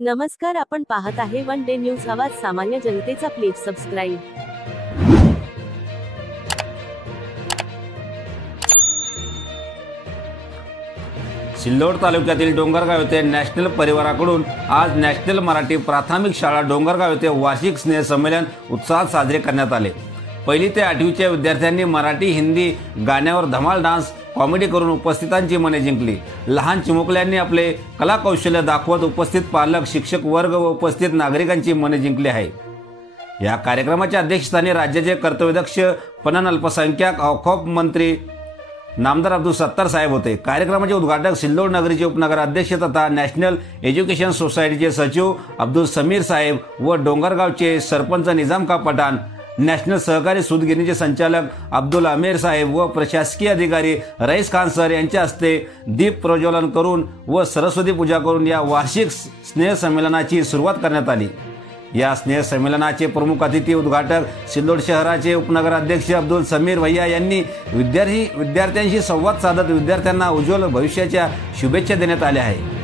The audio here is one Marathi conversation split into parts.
नमस्कार, आपण पाहत आहे वन डे न्यूज आवाज सामान्य जनतेचा. Please subscribe. सिल्लोड तालुक्यातील डोंगरगाव येथे नॅशनल परिवाराकडून आज नॅशनल मराठी प्राथमिक शाळा डोंगरगाव येथे वार्षिक स्नेह संमेलन उत्साहात साजरे करण्यात आले. पहिली ते 8वीच्या विद्यार्थ्यांनी मराठी हिंदी गाण्यावर धमाल डान्स कॉमेडी करून उपस्थितांची मने जिंकली. लहान चिमुकल्यांनी आपले कला कौशल्य दाखवत उपस्थित पालक, शिक्षक वर्ग व उपस्थित नागरिकांची मने जिंकली आहे. या कार्यक्रमाच्या अध्यक्षस्थानी राज्याचे कर्तव्यदक्ष पणन अल्पसंख्याक औखॉफ मंत्री नामदार अब्दुल सत्तार साहेब होते. कार्यक्रमाचे उद्घाटक सिल्लोड नगरीचे उपनगराध्यक्ष तथा नॅशनल एज्युकेशन सोसायटीचे सचिव अब्दुल समीर साहेब व डोंगरगावचे सरपंच निजामका पठाण, नॅशनल सहकारी सूतगिरणीचे संचालक अब्दुल आमेर साहेब व प्रशासकीय अधिकारी रईस खान सर यांच्या हस्ते दीप प्रज्वलन करून व सरस्वती पूजा करून या वार्षिक स्नेह संमेलनाची सुरुवात करण्यात आली. या स्नेह संमेलनाचे प्रमुख अतिथी उद्घाटक सिल्लोड शहराचे उपनगराध्यक्ष अब्दुल समीर भैया यांनी विद्यार्थ्यांशी संवाद साधत विद्यार्थ्यांना उज्ज्वल भविष्याच्या शुभेच्छा देण्यात आल्या आहेत.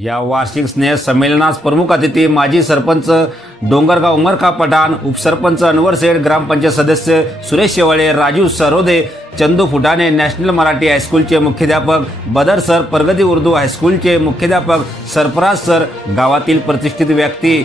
या वार्षिक स्नेह संमेलनास प्रमुख अतिथी माजी सरपंच डोंगरगाव उमरखा पठाण, उपसरपंच अनवर शेठ, ग्रामपंचायत सदस्य सुरेश शेवाळे, राजू सरोदे, चंदू फुटाणे, नॅशनल मराठी हायस्कूलचे मुख्याध्यापक बदर सर, प्रगती उर्दू हायस्कूलचे मुख्याध्यापक सरफराज सर, गावातील प्रतिष्ठित व्यक्ती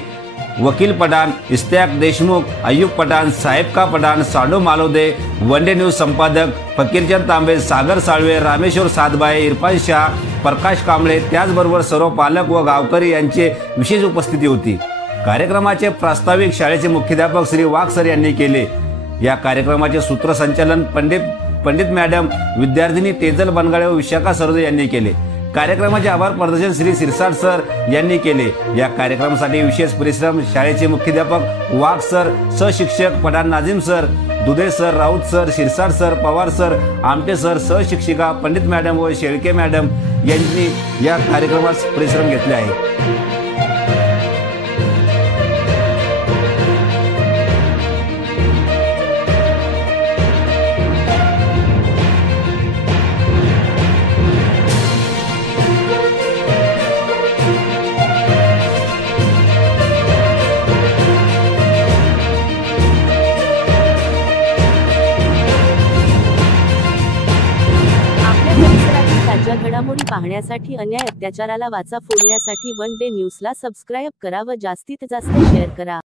वकील पठाण, इस्त्याक देशमुख, अय्यूब पठाण, साहेबका पठाण, साडू मालोदे, वन डे न्यूज संपादक फकीरचंद तांबे, सागर साळवे, रामेश्वर सातबाई, इरफान शाह, प्रकाश कांबळे, त्याचबरोबर सर्व पालक व गावकरी यांची विशेष उपस्थिती होती। कार्यक्रमाचे प्रास्ताविक शाळेचे मुख्याध्यापक श्री वाघ सर यांनी केले। या कार्यक्रमाचे सूत्रसंचालन पंडित मॅडम, विद्यार्थिनी तेजल बनगाळे व विशाखा सरोदे यांनी केले। कार्यक्रमाचे आभार प्रदर्शन श्री सिरसाट सर यांनी केले। या कार्यक्रमासाठी विशेष परिश्रम शाळेचे मुख्याध्यापक वाघ सर, सहशिक्षक Pathan Nazim sir, Dudhe sir, Raut sir, Sirsat sir, Pawar sir, Amte sir, सहशिक्षिका पंडित मॅडम व शेळके मॅडम यांनी या कार्यक्रमात परिश्रम घेतले आहे। ताज्या घडामोडी पाहण्यासाठी, अन्याय अत्याचाराला वाचा फोडण्यासाठी वन डे न्यूजला सबस्क्राईब करा व जास्तीत जास्त शेअर करा।